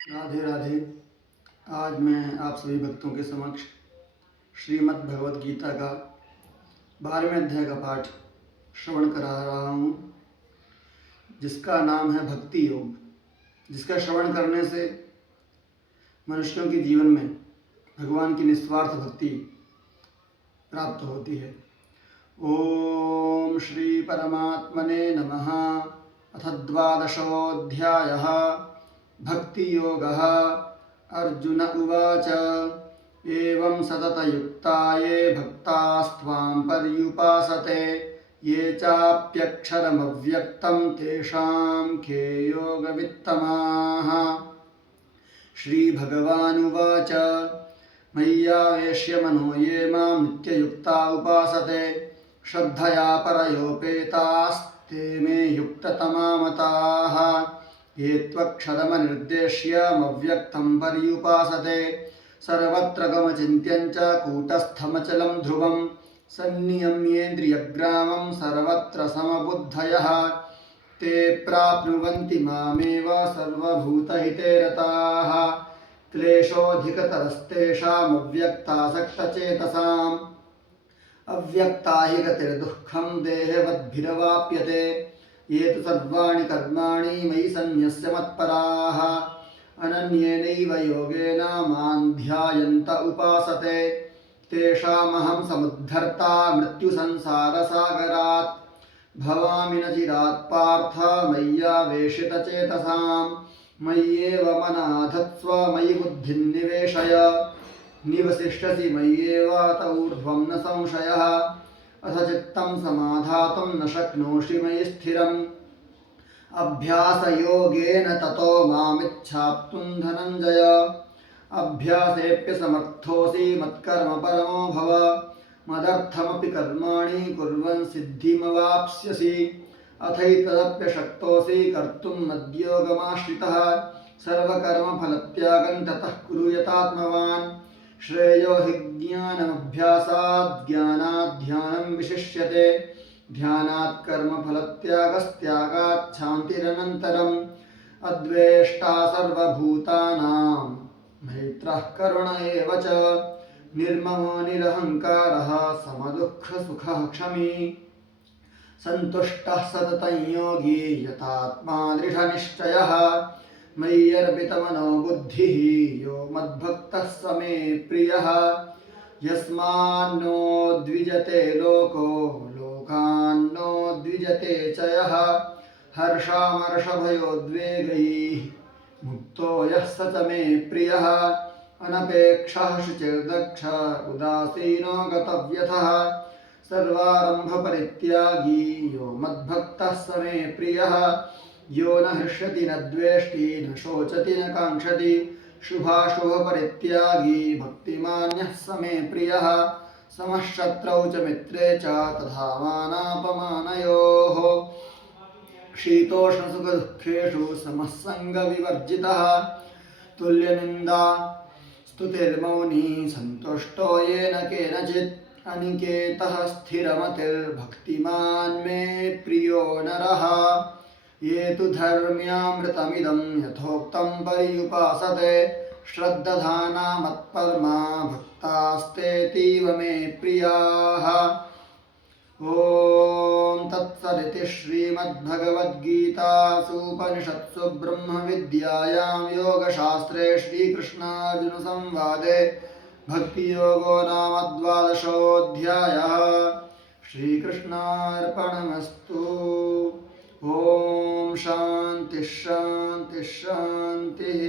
राधे राधे। आज मैं आप सभी भक्तों के समक्ष श्रीमद् भगवद गीता का 12वें अध्याय का पाठ श्रवण करा रहा हूँ, जिसका नाम है भक्ति योग, जिसका श्रवण करने से मनुष्यों के जीवन में भगवान की निस्वार्थ भक्ति प्राप्त होती है। ओम श्री परमात्मने नमः। अथ 12वाध्यायः भक्ति योगः। अर्जुन उवाच एवं सततयुक्ता ये भक्तास्त्वां पर्युपासते ये चाप्यक्षरमव्यक्तं तेषां के योगवित्तमाः। श्रीभगवानुवाच मय्यावेश्य मनो ये मां नित्ययुक्ता उपासते श्रद्धया परयोपेतास्ते मे युक्ततमा मताः। ये त्वक्षरमनिर्देश्यमव्यक्तं पर्युपासते सर्वत्र गमचिन्त्यं च कूटस्थमचलं ध्रुवं सन्नियम्येन्द्रियग्रामं सर्वत्र समबुद्धयः ते प्राप्नुवन्ति मामेव सर्वभूतहिते रताः। क्लेशोऽधिकतरस्तेषामव्यक्तासक्तचेतसाम् अव्यक्ता हि गतिर्दुःखं देहवद्भिरवाप्यते ये तु सर्वाणि कर्माणि मयि सन्न्यस्य मत्पराः अनन्येनैव योगेन मां ध्यायन्त उपासते तेषामहं समुद्धर्ता मृत्युसंसारसागरात् भवामि न चिरात् पार्थ मय्यावेशितचेतसाम् मय्येव मना धत्स्व मयि बुद्धिं निवेशय निवसिष्यसि मय्येव तऊर्ध्वं न संशयः अथ चित्तं समाधातुं न शक्नोषि मयि स्थिरम् अभ्यासयोगेन ततो मामिच्छाप्तुं धनञ्जय अभ्यासेऽप्यसमर्थोऽसि मत्कर्म परमो भव मदर्थमपि कर्माणि कुर्वन् सिद्धिमवाप्स्यसि अथैतदप्यशक्तोऽसि कर्तुं मद्योगमाश्रितः सर्वकर्मफलत्यागं ततः कुरु यतात्मवान् श्रेयो हि ज्ञानमभ्यासात् ज्ञानात् ध्यानं विशिष्यते ध्यानात् कर्मफलत्यागस्त्यागात् शान्तिरनन्तरम् अद्वेष्टा सर्वभूतानां मैत्रः करुण एव च निर्ममो निरहङ्कारः समदुःखसुखः क्षमी सन्तुष्टः सततं योगी यतात्मा दृढनिश्चयः मय्यर्पितमनो बुद्धिः यो मद्भक्तः स मे प्रियः यस्मान्नो द्विजते लोको लोकान्नो द्विजते च यः हर्षामर्षभयोद्वेगैः मुक्तो यः स च मे प्रियः अनपेक्षः शुचिर्दक्ष उदासीनो गतव्यथः सर्वारम्भपरित्यागी यो मद्भक्तः स मे प्रियः यो न हृष्यति न द्वेष्टि न शोचति न काङ्क्षति शुभाशुभपरित्यागी भक्तिमान्यः स मे प्रियः समः शत्रौ च मित्रे च तथा मानापमानयोः शीतोष्णसुखदुःखेषु समः सङ्गविवर्जितः तुल्यनिन्दा स्तुतिर्मौनी सन्तुष्टो येन केनचित् अनिकेतः स्थिरमतिर्भक्तिमान् मे प्रियो नरः ये तु धर्म्यामृतमिदं यथोक्तं पर्युपासते श्रद्दधाना मत्परमा भक्तास्तेतीव मे प्रियाः। ॐ तत्सदिति श्रीमद्भगवद्गीतासूपनिषत्सु ब्रह्मविद्यायां योगशास्त्रे श्रीकृष्णार्जुनसंवादे भक्तियोगो नाम 12वाध्यायः। श्रीकृष्णार्पणमस्तु। ॐ शान्तिः शान्तिः शान्तिः।